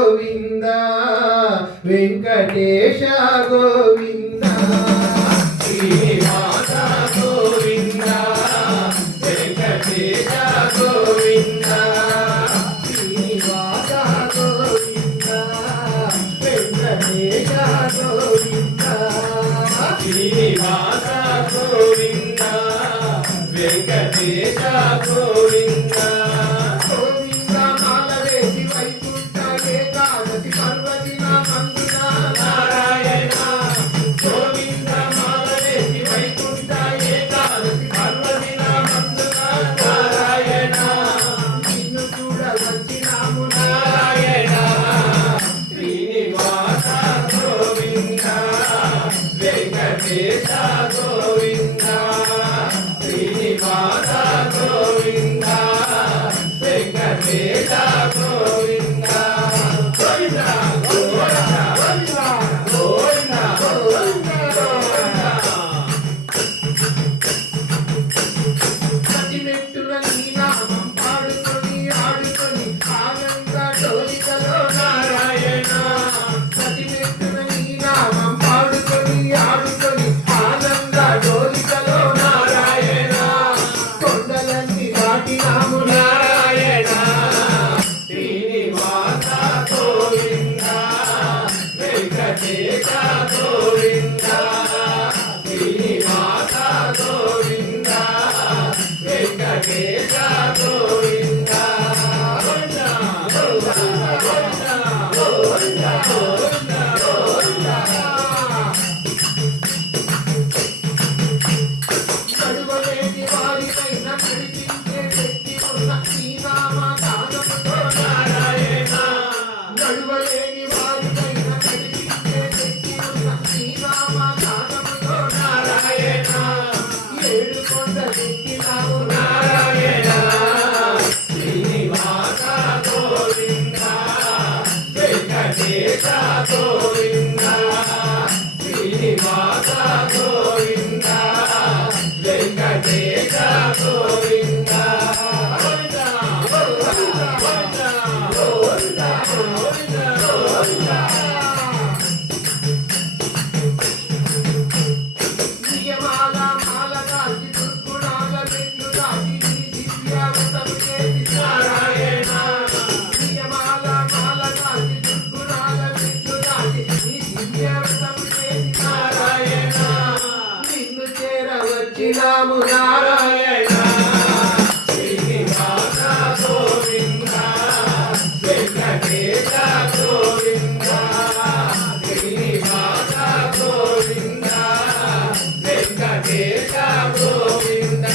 గోవింద వెంకటేశ గోవింద శ్రీనివాస గోవింద వెంకటేశ గోవింద శ్రీనివాస గోవింద వెంకటేశ గోవింద శ్రీనివాస గోవింద వెంకటేశ గోవింద గోవింద మాల వేసి వైకుంఠ ఏకాదశి పర్వదిన మందున నారాయణ గోవింద మాల వేసి వైకుంఠ ఏకాదశి పర్వదిన మందున నారాయణ నిన్ను చూడ వచ్చినాము నారాయణ శ్రీనివాస గోవింద వెంకటేశ గోవింద శ్రీనివాస గోవింద వెంకటేశ గోవింద గోవింద గోవింద గోవింద గోవింద ప్రతి మెట్టుల నీ నామం పాడుకొని ఆడుకొని ఆనంద డోలికలో నారాయణ ప్రతి మెట్టుల నీ నామం పాడుకొని ఆడుకొని ఆనంద డోలికలో నారాయణ కొండలన్నీ దాటినాము నారాయణ శ్రీనివాస గోవింద వెంకటేశ గోవింద శ్రీనివాస గోవింద వెంకటేశ గోవింద నడువలేని వారిపైన నడిపించే శక్తి ఉన్న శ్రీరామ దానముతో నారాయణ నడువలేని వారిపైన నడిపించే శక్తి ఉన్న శ్రీరామ దానముతో నారాయణ ఏడు కొండ ఎక్కినావు నారాయణ శ్రీనివాస గోవింద వెంకటేశ గోవింద శ్రీనివాస గోవింద వెంకటేశ గోవింద నియమాల మాల దాచి దుర్గుణాల మెట్లు దాచి నీ దివ్యావతము చేసి నారాయణ నియమాల మాల దాచి దుర్గుణాల మెట్లు దాచి నీ దివ్యావతము చేసి నారాయణ నిన్ను చేరవచ్చినాము నారాయణ శ్రీనివాస గోవింద వెంకటేశ గోవింద శ్రీనివాస గోవింద వెంకటేశ గోవింద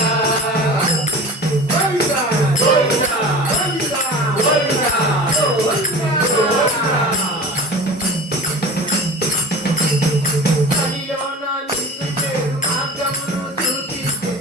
గోవింద గోవింద గోవింద గోవింద కనిలోన నిన్ను చేరు మార్గమును చూపిస్తే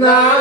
గోవింద